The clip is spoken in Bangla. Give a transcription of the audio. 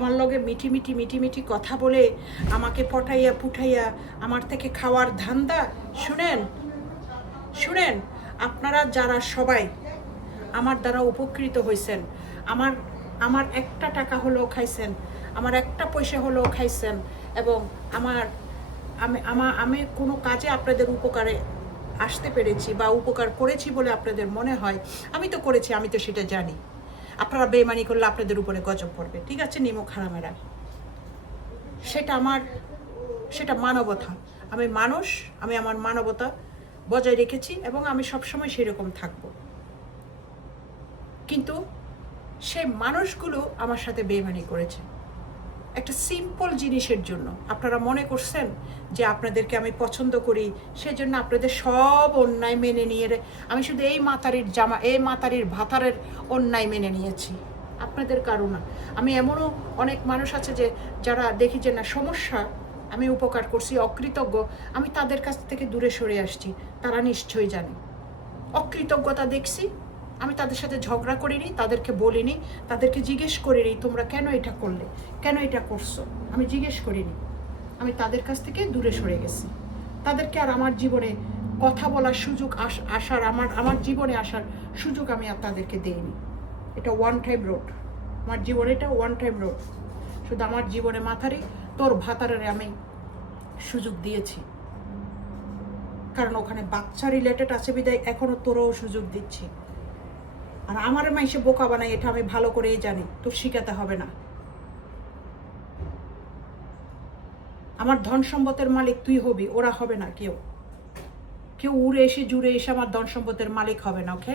আমার লগে মিঠি মিঠি মিঠি মিঠি কথা বলে আমাকে পটাইয়া পুঠাইয়া আমার থেকে খাওয়ার ধান্দা। শুনেন শুনেন, আপনারা যারা সবাই আমার দ্বারা উপকৃত হয়েছেন, আমার আমার একটা টাকা হলেও খাইছেন, আমার একটা পয়সা হলেও খাইছেন, এবং আমার আমি কোনো কাজে আপনাদের উপকারে আসতে পেরেছি বা উপকার করেছি বলে আপনাদের মনে হয়, আমি তো করেছি, আমি তো সেটা জানি। আপনারা বেইমানি করলে আপনাদের উপরে গজব পড়বে, ঠিক আছে, নিমক হারামেরা। সেটা মানবতা। আমি মানুষ, আমি আমার মানবতা বজায় রেখেছি এবং আমি সবসময় সেরকম থাকবো। কিন্তু সেই মানুষগুলো আমার সাথে বেইমানি করেছে একটা সিম্পল জিনিসের জন্য। আপনারা মনে করছেন যে আপনাদেরকে আমি পছন্দ করি, সেজন্য আপনাদের সব অন্যায় মেনে নিয়ে আমি শুধু এই মাতারির ভাতারের অন্যায় মেনে নিয়েছি, আপনাদের কারো না। আমি এমনও অনেক মানুষ আছে যে যারা দেখি যে না সমস্যা, আমি উপকার করছি, অকৃতজ্ঞ, আমি তাদের কাছ থেকে দূরে সরে আসছি। তারা নিশ্চয়ই জানে অকৃতজ্ঞতা দেখছি, আমি তাদের সাথে ঝগড়া করিনি, তাদেরকে বলিনি, তাদেরকে জিজ্ঞেস করিনি তোমরা কেন এটা করলে, কেন এটা করছো, আমি জিজ্ঞেস করিনি। আমি তাদের কাছ থেকে দূরে সরে গেছি। তাদেরকে আর আমার জীবনে কথা বলার সুযোগ আসার আমার জীবনে আসার সুযোগ আমি আর তাদেরকে দেইনি। এটা ওয়ান টাইম রোড, আমার জীবনে এটা ওয়ান টাইম রোড। শুধু আমার জীবনে মাথারে তোর ভাতারে আমি সুযোগ দিয়েছি, কারণ ওখানে বাচ্চা রিলেটেড আছে বিদায় এখনো তোরও সুযোগ দিচ্ছি। আর আমার মাইসে বোকা বানাই, এটা আমি ভালো করেই জানি, তোর শিখাতে হবে না। আমার ধন সম্পদের মালিক তুই হবি, ওরা হবে না। কেউ উড়ে এসে জুড়ে এসে আমার ধন সম্পদের মালিক হবে না, ওকে?